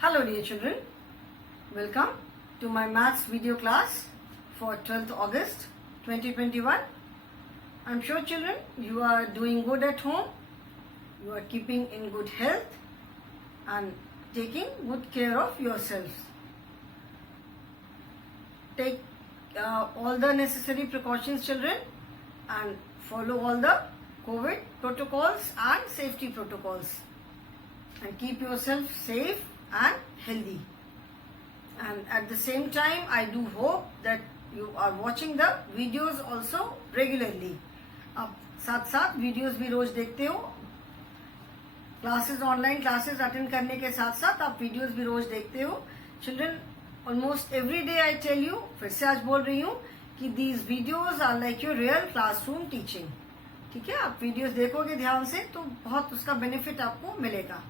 Hello dear children, welcome to my maths video class for 12th August 2021. I'm sure children you are doing good at home, you are keeping in good health and taking good care of yourselves. Take all the necessary precautions children and follow all the COVID protocols and safety protocols and keep yourself safe and healthy. And at the same time I do hope that you are watching the videos also regularly. आप साथ साथ videos भी रोज देखते हो, classes online classes attend करने के साथ साथ आप वीडियोस भी रोज देखते हो. Children almost every day I tell you, फिर से आज बोल रही हूँ कि these videos are like your real classroom teaching. ठीक है, आप वीडियोस देखोगे ध्यान से तो बहुत उसका बेनिफिट आपको मिलेगा.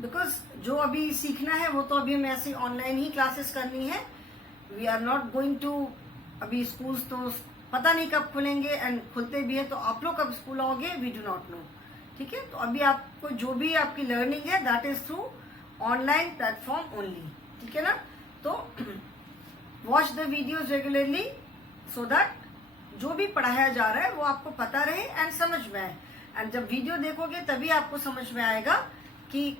बिकॉज जो अभी सीखना है वो तो अभी हमें ऐसी ऑनलाइन ही क्लासेस करनी है. We are not going to, अभी स्कूल्स तो पता नहीं कब खुलेंगे एंड खुलते भी है तो आप लोग कब स्कूल आओगे वी डू नॉट नो. ठीक है, तो अभी आपको जो भी आपकी लर्निंग है that is through online platform only. ठीक है ना, तो watch the videos regularly so that जो भी पढ़ाया जा रहा है वो आपको पता रहे एंड समझ में आए. एंड जब वीडियो देखोगे तभी आपको समझ में आएगा कि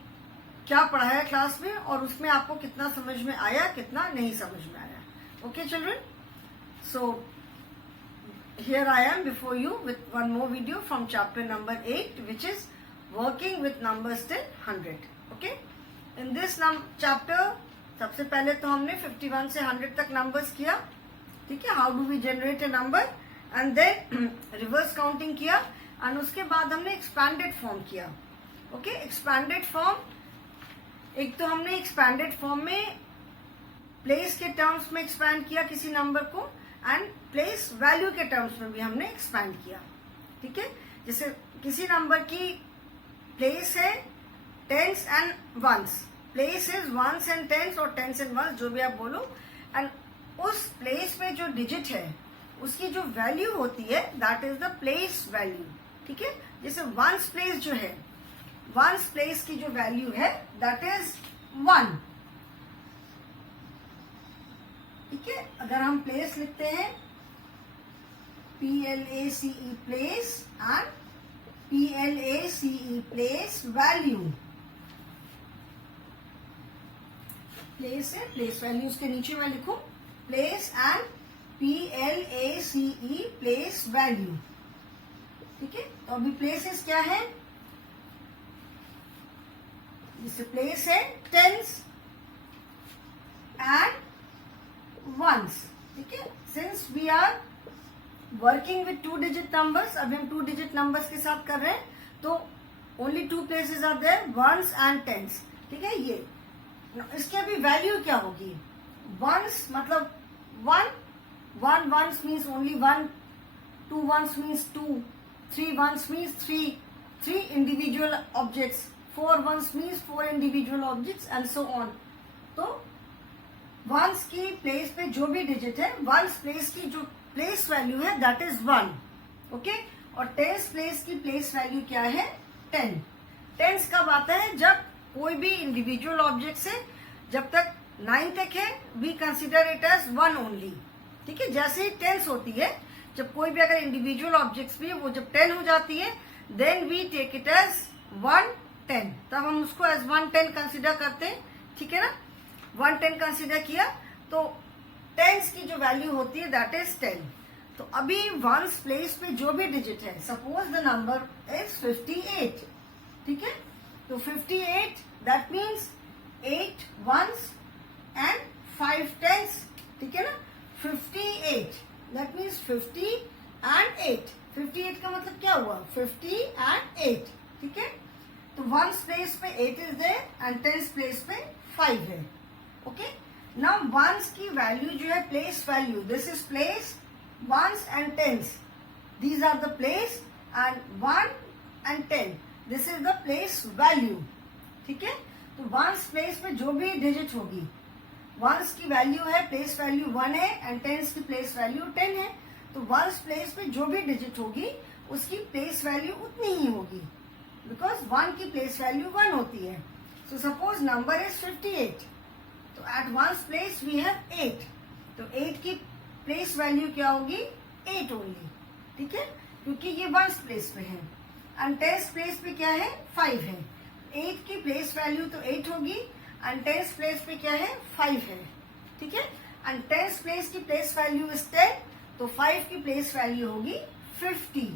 क्या पढ़ाया क्लास में और उसमें आपको कितना समझ में आया कितना नहीं समझ में आया. Okay children, so here I am before you with one more video from chapter number 8 which is working with numbers till 100. Okay, in this chapter सबसे पहले तो हमने 51 से 100 तक नंबर्स किया. ठीक है, how do we generate a number and then reverse counting किया एंड उसके बाद हमने एक्सपैंडेड फॉर्म किया. ओके, एक्सपैंडेड फॉर्म, एक तो हमने एक्सपैंडेड फॉर्म में प्लेस के टर्म्स में एक्सपैंड किया किसी नंबर को एंड प्लेस वैल्यू के टर्म्स में भी हमने एक्सपैंड किया. ठीक है, जैसे किसी नंबर की प्लेस है tens and ones, place is ones and tens और टेंस एंड वंस जो भी आप बोलो, एंड उस प्लेस पे जो डिजिट है उसकी जो वैल्यू होती है that is the place value. ठीक है, जैसे वंस प्लेस जो है, वंस प्लेस की जो वैल्यू है दैट इज 1. ठीक है, अगर हम प्लेस लिखते हैं PLACE place and PLACE place value, place है प्लेस वैल्यू, उसके नीचे मैं लिखूं place and PLACE place value. ठीक है, तो अभी प्लेसेस क्या है, जैसे प्लेस है टेंस एंड वंस. ठीक है, since we are working with 2 digit numbers, अभी हम 2 डिजिट नंबर्स के साथ कर रहे हैं तो only 2 places are there, ones and tens. ठीक है, ये इसकी अभी वैल्यू क्या होगी, वंस मतलब 1 ones means only 1, 2 ones means 2, 3 ones means 3 individual objects, 4 ones means 4 individual objects and so on. तो वंस की प्लेस पे जो भी डिजिट है, वंस प्लेस की जो प्लेस वैल्यू है दैट इज 1. ओके, और टेंस प्लेस की प्लेस वैल्यू क्या है 10. टेंस कब आता है, जब कोई भी इंडिविजुअल ऑब्जेक्ट से जब तक 9 तक है we consider it as 1 only. ठीक है, जैसे ही टेंस होती है, जब कोई भी अगर इंडिविजुअल ऑब्जेक्ट्स भी है वो जब 10 हो जाती है then we take it as 110, तब हम उसको एज 110 कंसिडर करते हैं. ठीक है ना, 110 कंसिडर किया तो टेंस की जो वैल्यू होती है दैट इज 10. तो अभी वंस प्लेस पे जो भी डिजिट है, सपोज द नंबर इज 58. ठीक है, तो 58 that means 8 ones and 5 tens. ठीक है ना, 58 दैट मीन्स 50 एंड 8. 58 का मतलब क्या हुआ, 50 एंड 8. ठीक है, तो वंस प्लेस पे 8 is there and tens place पे 5 है. ओके, नाउ वंस की वैल्यू जो है place value, this is place, ones and tens, these are the place and 1 and 10 this is the place value. ठीक है, तो वंस प्लेस पे जो भी डिजिट होगी, वंस की वैल्यू है प्लेस वैल्यू 1 है एंड टेंस की प्लेस वैल्यू 10 है. तो वंस प्लेस पे जो भी डिजिट होगी उसकी प्लेस वैल्यू उतनी ही होगी बिकॉज 1 की प्लेस वैल्यू 1 होती है. So suppose number is 58. तो at ones place we have 8. तो 8 की प्लेस वैल्यू क्या होगी? 8 ओनली. ठीक है, क्योंकि ये वंस प्लेस पे है. एंड टेंस प्लेस पे क्या है? 5 है. 8 की प्लेस वैल्यू तो 8 होगी एंड टेंस प्लेस पे क्या है? 5 है. ठीक है, एंड टेंस प्लेस की प्लेस वैल्यू इज 10. तो 5 की प्लेस वैल्यू होगी 50.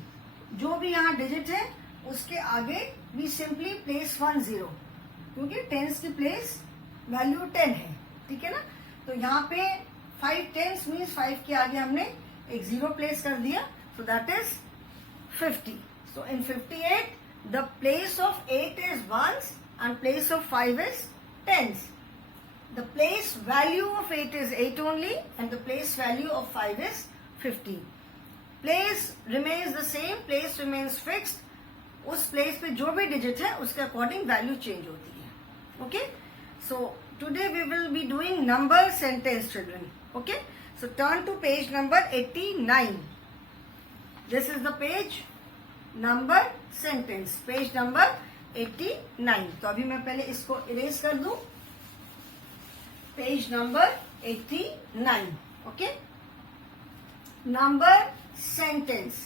जो भी यहाँ डिजिट है उसके आगे वी सिंपली प्लेस 1 0, क्योंकि टेंस की प्लेस वैल्यू 10 है. ठीक है ना, तो यहाँ पे 5 टेंस मीन्स 5 के आगे हमने एक 0 प्लेस कर दिया. So that is 50. So in 58 the place of 8 is ones and place of 5 is tens. The place value of 8 is 8 only and the place value of 5 is 50. Place remains the same, place remains fixed. उस place पे जो भी digit है उसके according value change होती है. Okay? So today we will be doing number sentence, children. Okay? So turn to page number 89. This is the page number sentence. Page number 89. तो अभी मैं पहले इसको erase कर दूं. Page number 89. Okay? Number sentence.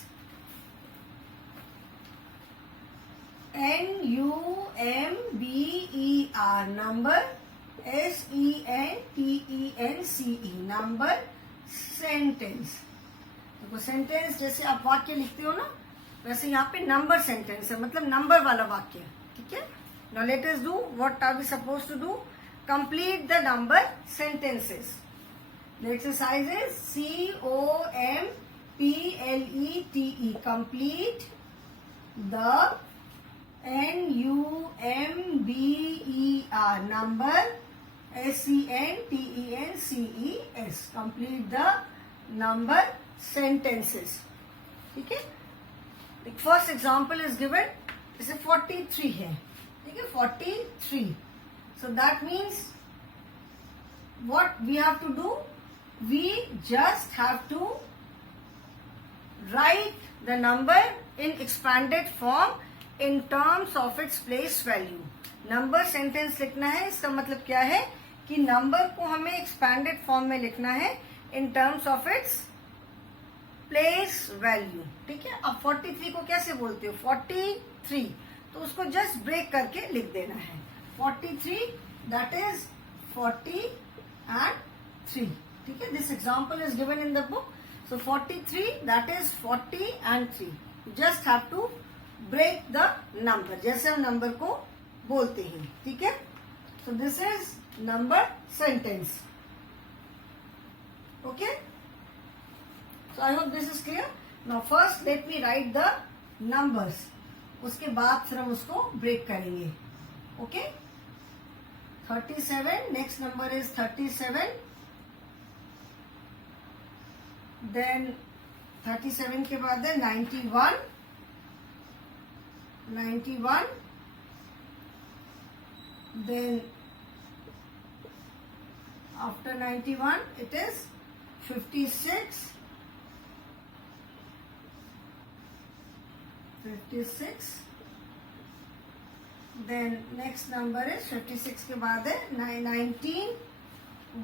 N-U-M-B-E-R. Number. S-E-N-T-E-N-C-E. Number sentence. देखो sentence जैसे आप वाक्य लिखते हो ना, वैसे यहाँ पे number sentence है, मतलब नंबर वाला वाक्य. ठीक है? Now let us do what are we supposed to do? Complete the number sentences. The exercise is C-O-M-P-L-E-T-E. Complete the N-U-M-B-E-R. Number S-E-N-T-E-N-C-E-S. Complete the number sentences. ठीक है? The first example is given. इसे 43 है. ठीक है? 43. So that means what we have to do? We just have to write the number in expanded form in terms of its place value. Number sentence लिखना है, इसका मतलब क्या है कि नंबर को हमें expanded form में लिखना है in terms of its place value. ठीक है, अब 43 को कैसे बोलते हो? 43, तो उसको just break करके लिख देना है. 43, that is 40 and 3. ठीक है, this example is given in the book. So 43, that is 40 and 3. You just have to break the number, जैसे हम नंबर को बोलते हैं. ठीक है, so this is number sentence. Okay, so I hope this is clear. Now first let me write the numbers. उसके बाद फिर हम उसको break करेंगे. Okay, 37, next number is 37. Then 37 के बाद है 91. 91. Then after 91 it is 56. 56. Then next number is 56 के बाद है 19.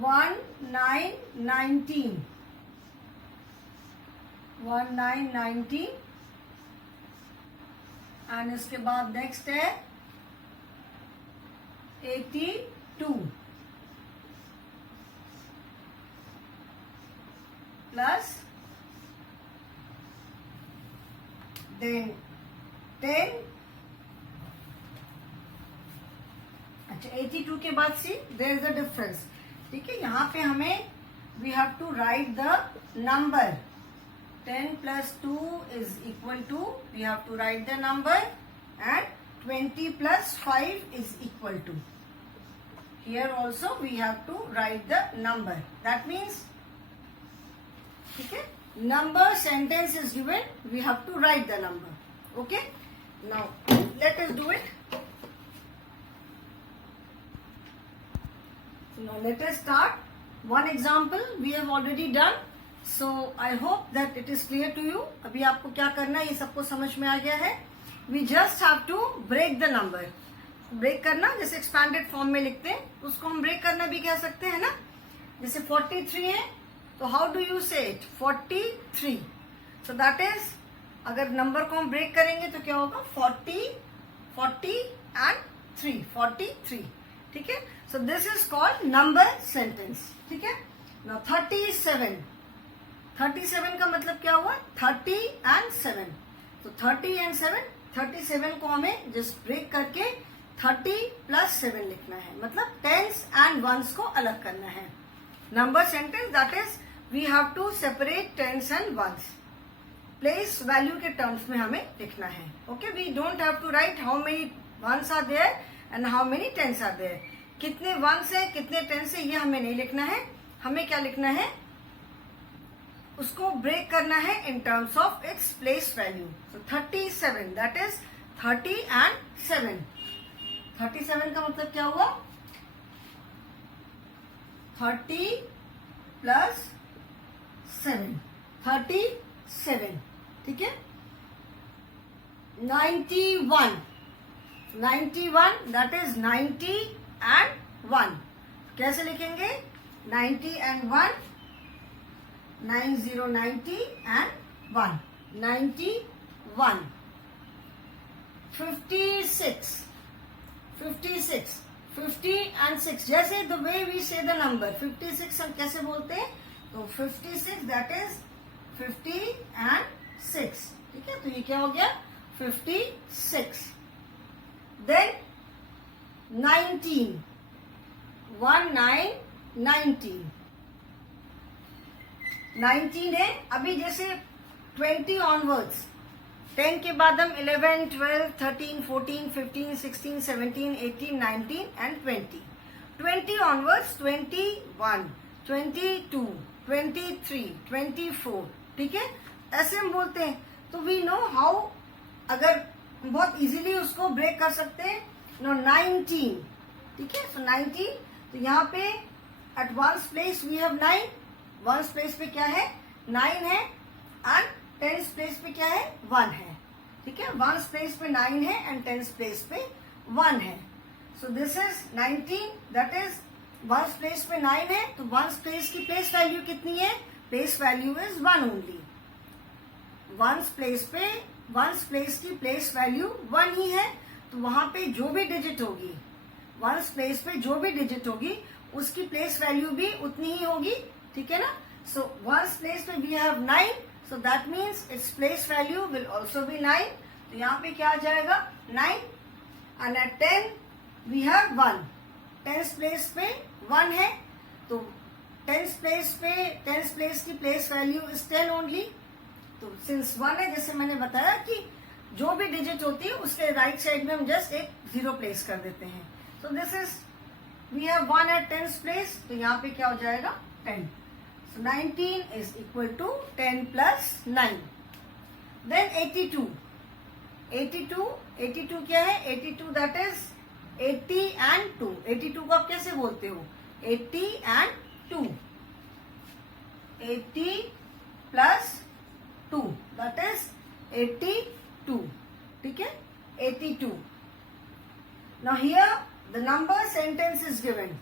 19. 19. एंड इसके बाद नेक्स्ट है 82 प्लस देन 10. अच्छा, 82 के बाद see there is a difference. ठीक है, यहाँ पे हमें we have to write the number. 10 plus 2 is equal to, we have to write the number, and 20 plus 5 is equal to. Here also we have to write the number. That means, okay, number sentence is given, we have to write the number. Okay, now let us do it. So now let us start. One example we have already done. So I hope that it is clear to you. अभी आपको क्या करना है ये सबको समझ में आ गया है. We just have to break the number. Break करना, जैसे एक्सपैंडेड फॉर्म में लिखते हैं, उसको हम ब्रेक करना भी कह सकते हैं ना। जैसे 43 है तो हाउ डू यू से इट, 43। सो दैट इज, अगर नंबर को हम ब्रेक करेंगे तो क्या होगा, 40 एंड 3, 43। ठीक है, सो this is called number sentence. ठीक है, नाउ 37 का मतलब क्या हुआ, 30 एंड 7। तो 30 एंड 7, 37 को हमें जस्ट ब्रेक करके 30 प्लस 7 लिखना है, मतलब टेंस एंड वंस को अलग करना है। Number sentence that is we have to separate tens and ones, place value के टर्म्स में हमें लिखना है। Okay, we don't have to write how many ones are there and how many tens are there. कितने ones है कितने tense है ये हमें नहीं लिखना है, हमें क्या लिखना है, उसको ब्रेक करना है in terms of its place value. So 37 that is 30 and 7। 37 का मतलब क्या हुआ, 30 प्लस 7, 37। ठीक है, 91 दैट इज 90 एंड 1। कैसे लिखेंगे, 90 एंड 1, 90 90 एंड 1, 91। 56 50 एंड 6, जैसे द वे वी से द नंबर 56 हम कैसे बोलते हैं, तो 56 दैट इज 50 एंड 6। ठीक है, तो ये क्या हो गया, 56। देन 19, 19 है। अभी जैसे 20 ऑनवर्ड्स, 10 के बाद हम 11, 12, 13, 14, 15, 16, 17, 18, 19 एंड 20। 20 ऑनवर्ड्स 21, 22, 23, 24। ठीक है, ऐसे हम बोलते हैं। तो वी नो हाउ, अगर बहुत इजीली उसको ब्रेक कर सकते हैं। नो 19, ठीक है, सो 19, तो यहाँ पे at ones place we have 9, ones place पे क्या है, 9 है, एंड टेंस प्लेस पे क्या है, 1 है। ठीक है, वंस प्लेस पे 9 है एंड टेंस प्लेस पे 1 है। सो this is 19 that is once place पे 9 है, तो वंस प्लेस की प्लेस वैल्यू कितनी है, place value is 1 only. Once place की प्लेस वैल्यू 1 ही है, तो वहां पे जो भी डिजिट होगी, वंस प्लेस पे जो भी डिजिट होगी उसकी प्लेस वैल्यू भी उतनी ही होगी। ठीक है ना, सो वंस प्लेस पे we have 9, so that means its place value will also be 9। तो यहाँ पे क्या आ जाएगा, 9, and at 10 we have 1, tens place पे 1 है, तो टेंस प्लेस की प्लेस वैल्यू इज 10 ओनली। तो सिंस 1 है, जैसे मैंने बताया कि जो भी डिजिट होती है उसके राइट साइड में हम जस्ट एक 0 प्लेस कर देते हैं। So this is we have 1 at tens place, तो यहाँ पे क्या हो जाएगा, 10। So 19 is equal to 10 plus 9। Then 82 क्या है, 82 दैट इज 80 एंड 2। 82 को आप कैसे बोलते हो, 80 एंड 2, 80 प्लस 2 दैट इज 82। ठीक है, 82। Now here the number sentence is given,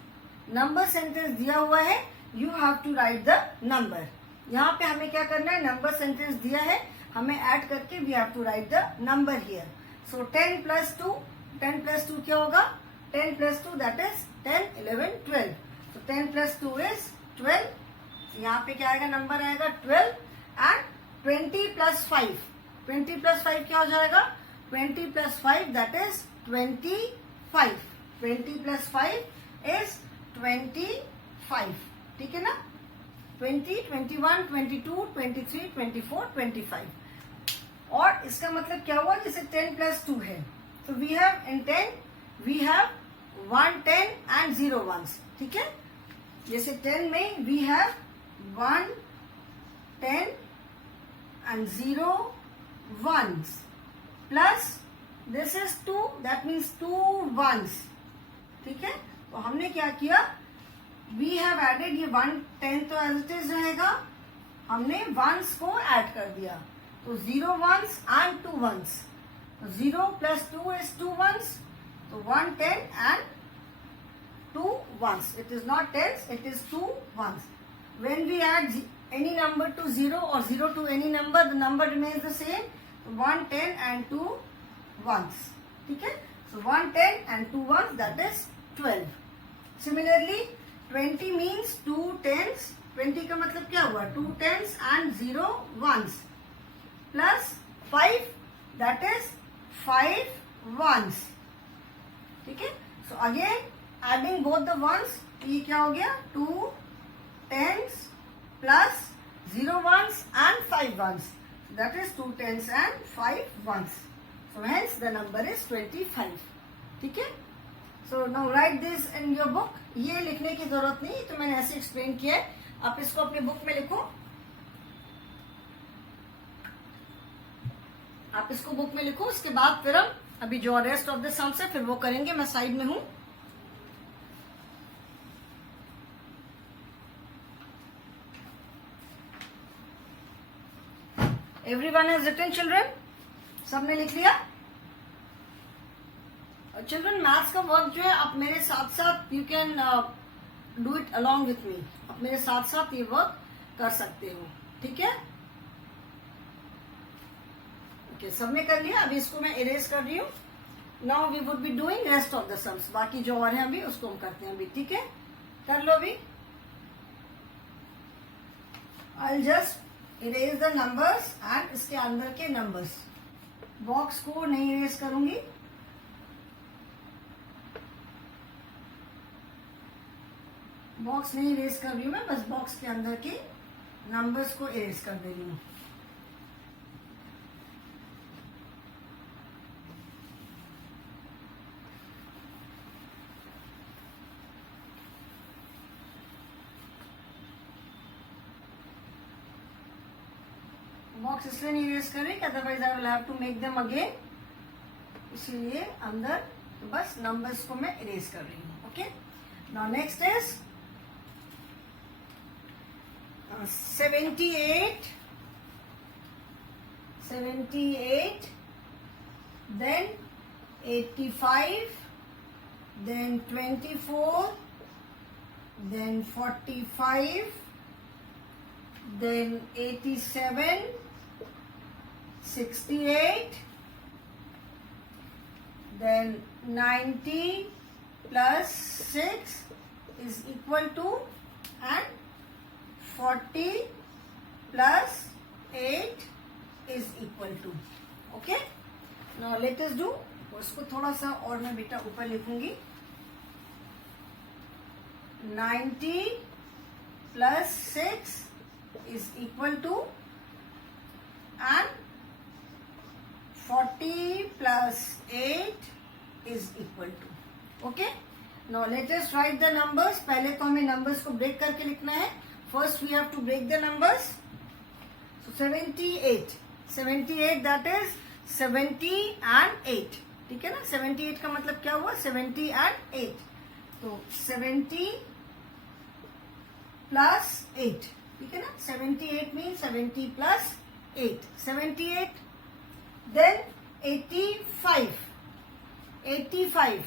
number sentence दिया हुआ है, you have to write the number. यहाँ पे हमें क्या करना है, नंबर सेंटेंस दिया है, हमें ऐड करके we have to write the number here. So 10 plus 2, 10 plus 2 क्या होगा, 10 plus 2 that is 10, 11, 12। So 10 plus 2 is 12, यहाँ पे क्या आएगा, नंबर आएगा 12। एंड 20 प्लस 5, 20 प्लस 5 क्या हो जाएगा, 20 plus 5 that is 25। 20 plus 5 is 25। ठीक है ना, 20, 21, 22, 23, 24, 25। और इसका मतलब क्या हुआ, जैसे 10 प्लस 2 है, तो we have in 10 we have 1 10 and 0 1s। ठीक है, जैसे 10 में we have 1 10 and 0 1s plus this is 2, that means 2 1s। ठीक है, तो हमने क्या किया, we have added, ये 1 10 तो as it is रहेगा, हमने 1s को ऐड कर दिया, तो 0 1s and 2 1s। 0 plus 2 is 2 1s, So 1 10 and 2 ones. It is not tens, it is 2 ones. When we add any number to 0 or 0 to any number, the number remains the same. 1 10 and 2 ones. Okay? So 1 10 and 2 ones, that is 12. Similarly, 20 means 2 tens. 20 का मतलब क्या हुआ? 2 tens and 0 ones. Plus 5, that is 5 ones. ठीक है? So again, adding both the ones, ये क्या हो गया? 2 tens plus 0 ones and 5 ones. That is 2 tens and 5 ones. So hence the number is 25. ठीक है? So now write this in your book. ये लिखने की जरूरत नहीं, तो मैंने ऐसे एक्सप्लेन किया है. आप इसको अपनी बुक में लिखो. आप इसको बुक में लिखो. उसके बाद फिर हम अभी जो रेस्ट ऑफ द सम्स है फिर वो करेंगे. मैं साइड में हूं. Everyone has written, children? सबने लिख लिया? चिल्ड्रन, मैथ्स का वर्क जो है आप मेरे साथ साथ you can do it along with me. आप मेरे साथ साथ ये वर्क कर सकते हो. ठीक है? ओके, सबने कर लिया. अभी इसको मैं इरेज कर रही हूँ. Now we would be doing rest of the sums. बाकी जो और है अभी उसको हम करते हैं अभी. ठीक है? कर लो अभी. I just erase the numbers and इसके अंदर के नंबर्स. बॉक्स को नहीं इरेज करूंगी. बॉक्स नहीं इरेज कर रही हूँ मैं, बस बॉक्स के अंदर के नंबर्स को इरेज कर दे रही हूँ. बॉक्स इसलिए नहीं इरेज कर रही, otherwise I will have to make them again. इसीलिए अंदर बस नंबर्स को मैं इरेज कर रही हूँ. Okay, now next is 78, then 85, then 24, then 45, then 87, 68, then 90 plus 6 is equal to, and 40 plus 8 is equal to. Okay? Now let us do. उसको थोड़ा सा और मैं बेटा ऊपर लिखूंगी. 90 plus 6 is equal to, and 40 plus 8 is equal to. Okay? Now let us write the numbers. पहले तो हमें numbers को break करके लिखना है. First we have to break the numbers. So 78, that is 70 and 8. ठीक है ना? 78 का मतलब क्या हुआ? 70 and 8. तो 70 plus 8. ठीक है ना? 78 means 70 plus 8. 78. Then 85. 85.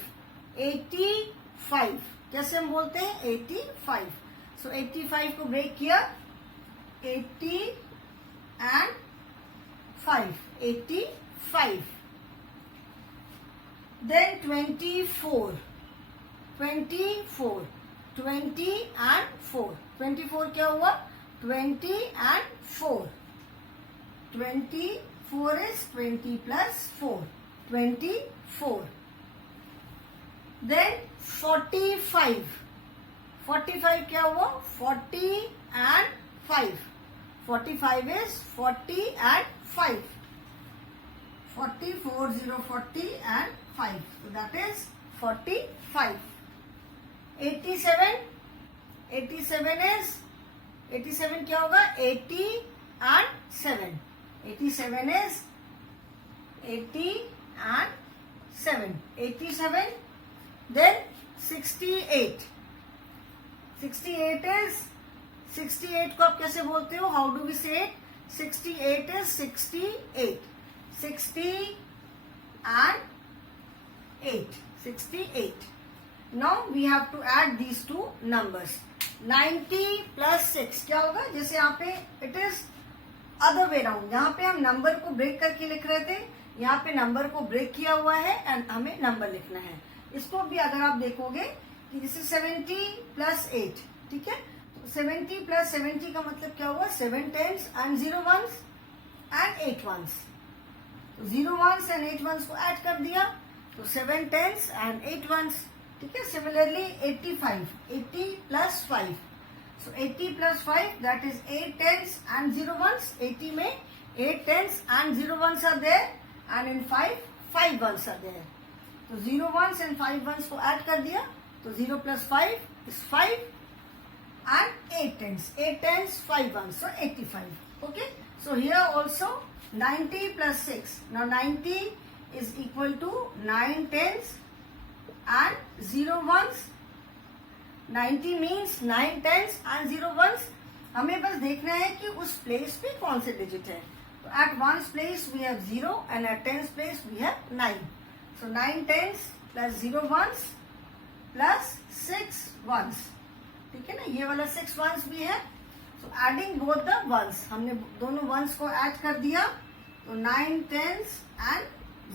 कैसे हम बोलते हैं? 85. So 85 को ब्रेक किया. 80 and 5. 85. Then 24. 20 and 4. 24 क्या हुआ? 20 and 4. 24 is 20 plus 4. 24. Then 45. 45 क्या हुआ? 40 and 5. 45 is 40 and 5. 40, 40 and 5. So that is 45. 87. 87 is, 87 क्या होगा? 80 and 7. 87 is 80 and 7. 87. Then 68. 68 is, 68 को आप कैसे बोलते हो? हाउ डू वी से it? 68 is 68. 60 and 8. 68. Now we have to add these two numbers. 90 plus 6 क्या होगा? जैसे यहाँ पे it is other way round. यहाँ पे हम नंबर को ब्रेक करके लिख रहे थे, यहाँ पे नंबर को ब्रेक किया हुआ है एंड हमें नंबर लिखना है. इसको भी अगर आप देखोगे कि जैसे 70 plus 8, ठीक है. 70 plus 70 का मतलब क्या हुआ? 7 tens and 0 ones and 8 ones. 0 ones and 8 ones को ऐड कर दिया तो 7 tens and 8 ones. ठीक है. Similarly 85, 80 plus 5. So 80 plus 5 that is 8 tens and 0 ones. 80 में 8 tens and 0 ones are there and in 5 ones are there. तो 0 ones and 5 ones को add कर दिया तो 0 plus 5 is 5 and 8 tens, 5 ones, so 85. Okay. So here also 90 plus 6. Now 90 is equal to 9 tens and 0 ones. 90 means 9 tens and 0 ones. हमें बस देखना है कि उस प्लेस पे कौन से डिजिट है. तो at ones place we have 0 and at tens place we have 9. So 9 tens plus 0 ones plus 6 ones. ठीक है ना. ये वाला 6 ones भी है. So adding both the ones, हमने दोनों ones को ऐड कर दिया तो 9 tens and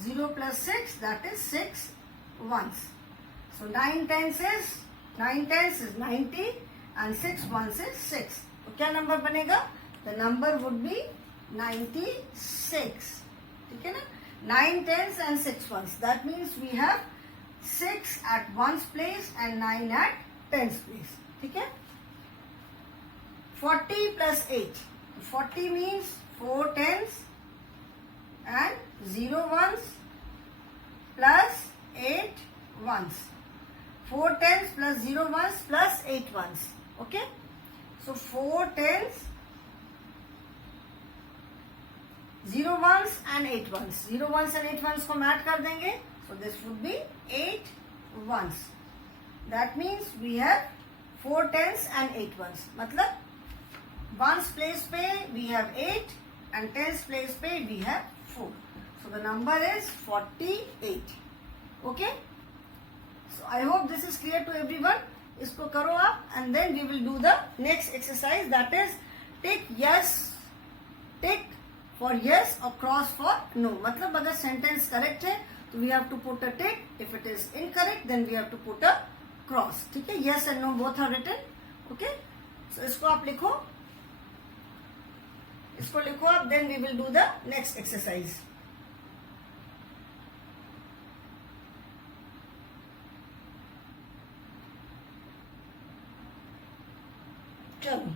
0 plus 6 that is 6 ones. So 9 tens is 90 and 6 ones is 6. तो क्या नंबर बनेगा? The number would be 96. ठीक है ना. 9 tens and 6 ones. That means we have 6 at ones place and 9 at tens place. ठीक है. 40 plus 8. 40 means 4 tens and 0 ones plus 8 ones. 4 tens plus 0 ones plus 8 ones. Okay. So 4 tens, 0 ones and 8 ones. 0 ones and 8 ones को match कर देंगे. So this would be 8 ones. That means we have 4 tens and 8 ones. मतलब ones place पे we have 8 and tens place पे we have 4. So the number is 48. Okay. So I hope this is clear to everyone. इसको करो आप and then we will do the next exercise, that is tick yes, tick for yes or cross for no. मतलब अगर sentence correct है तो we have to put a tick. If it is incorrect then we have to put a cross. ठीक है. yes and no both are written. Okay. So इसको आप लिखो, इसको लिखो आप, then we will do the next exercise. चलो.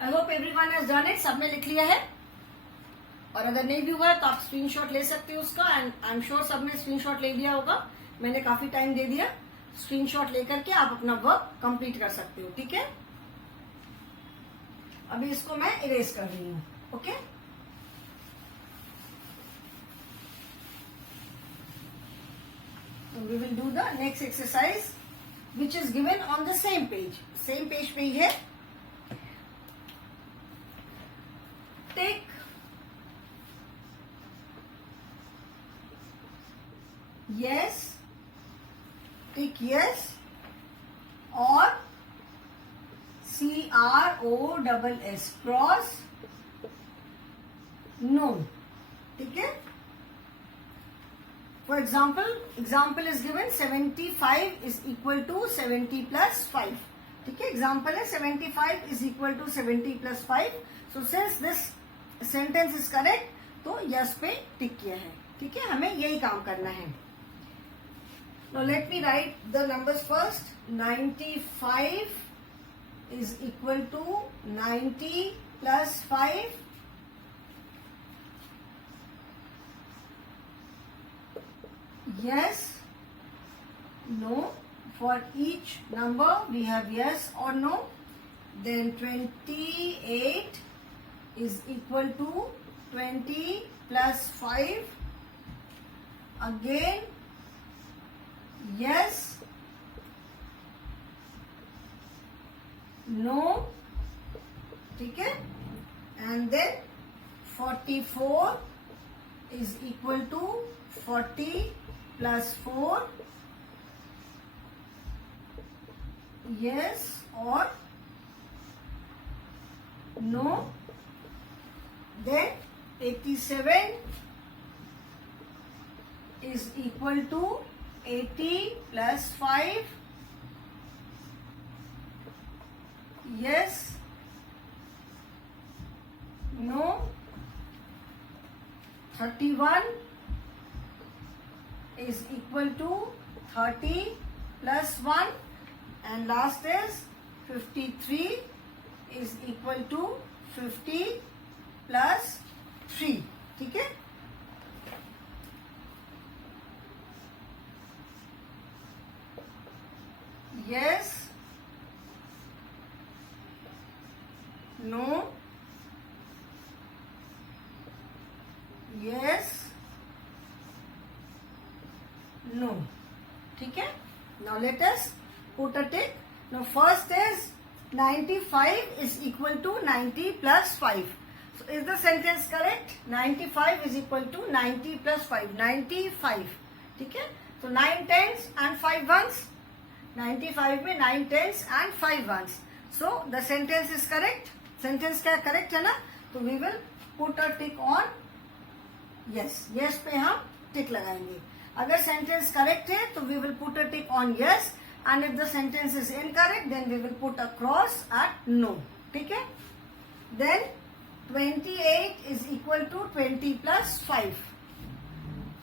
I hope everyone has done it. सबने लिख लिया है. और अगर नहीं भी हुआ है तो आप स्क्रीनशॉट ले सकते हो उसका एंड आई एम श्योर सबने स्क्रीनशॉट ले लिया होगा. मैंने काफी टाइम दे दिया. स्क्रीनशॉट लेकर के आप अपना वर्क कंप्लीट कर सकते हो. ठीक है. अभी इसको मैं इरेज कर रही हूँ. Okay. We will do the next exercise which is given on the same page. Same page पे ही है. Take yes, tick yes or CROSS cross no. ठीक है. For example is given 75 is equal to 70 plus 5. ठीक है. Example है 75 is equal to 70 plus 5. So since this sentence is correct, तो yes पे टिक किया है. ठीक है. हमें यही काम करना है. Now let me write the numbers first. 95 is equal to 90 plus 5. Yes, no. For each number we have yes or no. Then 28 is equal to 20 plus 5. Again yes, no. ठीक है. And then 44 is equal to 40 plus 4, yes or no. Then 87 is equal to 80 plus 5, yes, no. 31 is equal to 30 plus 1, and last is 53 is equal to 50 plus 3. ठीक है? Yes, no, yes, no. ठीक है? Now let us put a tick. Now first is 95 is equal to 90 plus 5. So is the sentence correct? 95 is equal to 90 plus 5. 95. ठीक है? So 9 tens and 5 ones. 95 में 9 tens and 5 ones. So the sentence is correct. Sentence क्या correct है ना? तो we will put a tick on yes. Yes पे हम tick लगाएंगे. अगर sentence correct है तो we will put a tick on yes, and if the sentence is incorrect then we will put a cross at no. ठीक है? Then 28 is equal to 20 plus 5.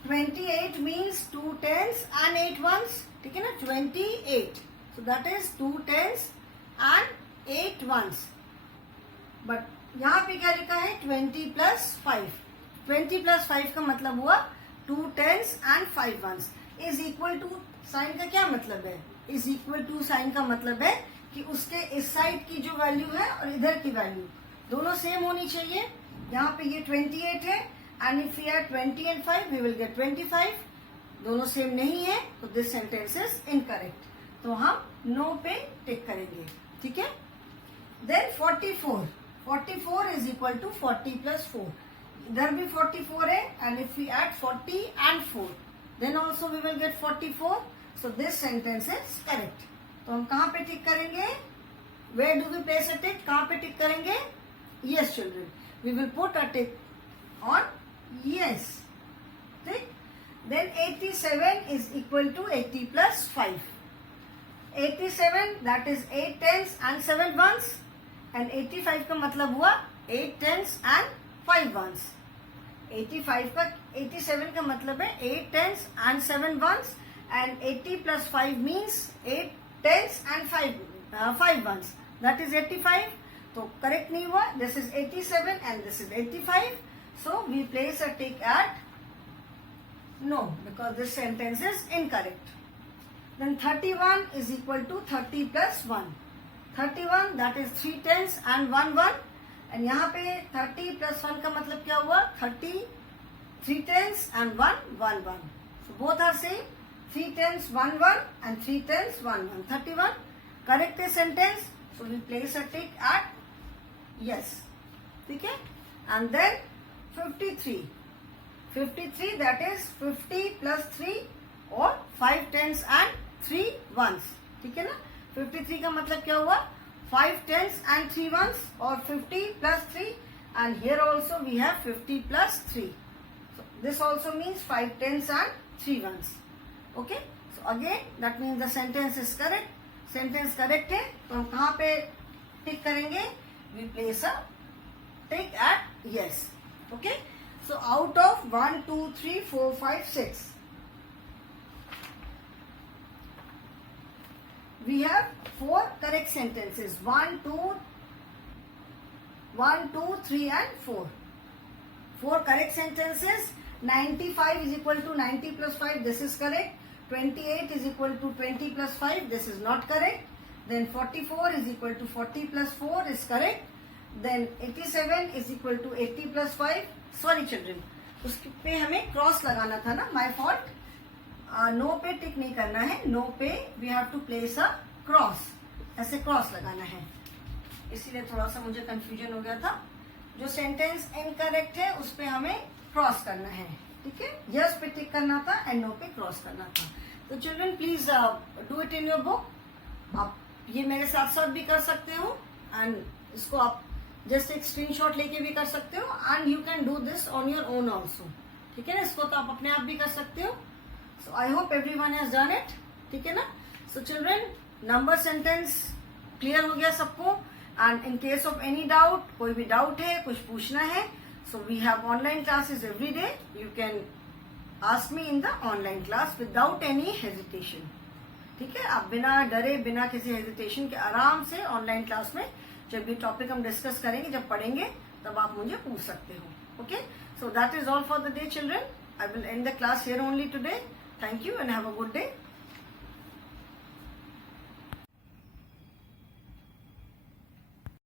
28 means 2 tens and 8 ones. ठीक है ना? 28. So that is 2 tens and 8 ones. But यहाँ पे क्या लिखा है? 20 plus 5. 20 plus 5 का मतलब हुआ 2 tens and 5 ones. Is equal to sign का क्या मतलब है? Is equal to साइन का मतलब है कि उसके इस साइड की जो वैल्यू है और इधर की वैल्यू दोनों सेम होनी चाहिए. यहाँ पे ये 28 है, and if we add 20 and 5 we will get 25. दोनों सेम नहीं है तो दिस सेंटेंस इज इनकरेक्ट. तो हम नो पे टिक करेंगे. ठीक है? Then 44. 44 is equal to 40 plus 4. इधर भी 44 है, and if we add 40 and 4 then also we will get 44. So this sentence is correct. तो हम कहाँ पे टिक करेंगे? Where do we place a tick? कहाँ पे टिक करेंगे? Yes children, we will put a tick on yes. ठीक? Then 87 is equal to 80 plus 5. 87 that is 8 tens and 7 ones, and 85 का मतलब हुआ 8 tens and 5 ones. 87 का मतलब है 8 tens and 7 ones, and 80 plus 5 means 8 tens and 5 ones. That is 85. तो correct नहीं हुआ. This is 87 and this is 85. So we place a tick at no, because this sentence is incorrect. Then 31 is equal to 30 plus 1. 31 that is 3 tens and 1 1, and यहाँ पे 30 plus 1 का मतलब क्या हुआ? 30, 3 tens and 1 1 1. So both are same. 3 tens 1 1 and 3 tens 1 1. 31 correct is sentence. So we place a tick at yes. ठीक है? And then 53. 53 that is 50 plus 3 और 5 tens and 3 ones. ठीक है ना? 53 का मतलब क्या हुआ? 5 tens and 3 ones, और 50 plus 3, and here also we have 50 plus 3. So this also means 5 tens and 3 ones. Okay? So again that means the sentence is correct. Sentence correct है तो हम कहाँ पे टिक करेंगे? We place a tick at yes. Okay? So out of 1, 2, 3, 4, 5, 6, we have 4 correct sentences. 1, 2, 3 and 4. 4 correct sentences. 95 is equal to 90 plus 5. This is correct. 28 is equal to 20 plus 5. This is not correct. Then 44 is equal to 40 plus 4 is correct. Then 87 is equal to 80 plus 5. Sorry children, उस पे हमें cross लगाना था ना. My fault. No पे टिक नहीं करना है. नो पे we have to place a cross. ऐसे क्रॉस लगाना है, इसीलिए थोड़ा सा मुझे कंफ्यूजन हो गया था. जो सेंटेंस इनकरेक्ट है उस पे हमें क्रॉस करना है, ठीक है। यस पे टिक करना था एंड नो पे क्रॉस करना था। तो children please do it in your book. आप ये मेरे साथ साथ भी कर सकते हो एंड इसको आप जस्ट एक स्क्रीनशॉट लेके भी कर सकते हो and you can do this on your own also, ठीक है ना। इसको तो आप अपने आप भी कर सकते हो। So I hope everyone has done it, ठीक है ना। So children number sentence clear हो गया सबको। And in case of any doubt, कोई भी डाउट है, कुछ पूछना है, so we have online classes every day. You can ask me in the online class without any hesitation, ठीक है। आप बिना डरे, बिना किसी हेजिटेशन के आराम से ऑनलाइन क्लास में जब ये टॉपिक हम डिस्कस करेंगे, जब पढ़ेंगे, तब आप मुझे पूछ सकते हो। Okay, so that is all for the day children. I will end the class here only today. Thank you and have a good day.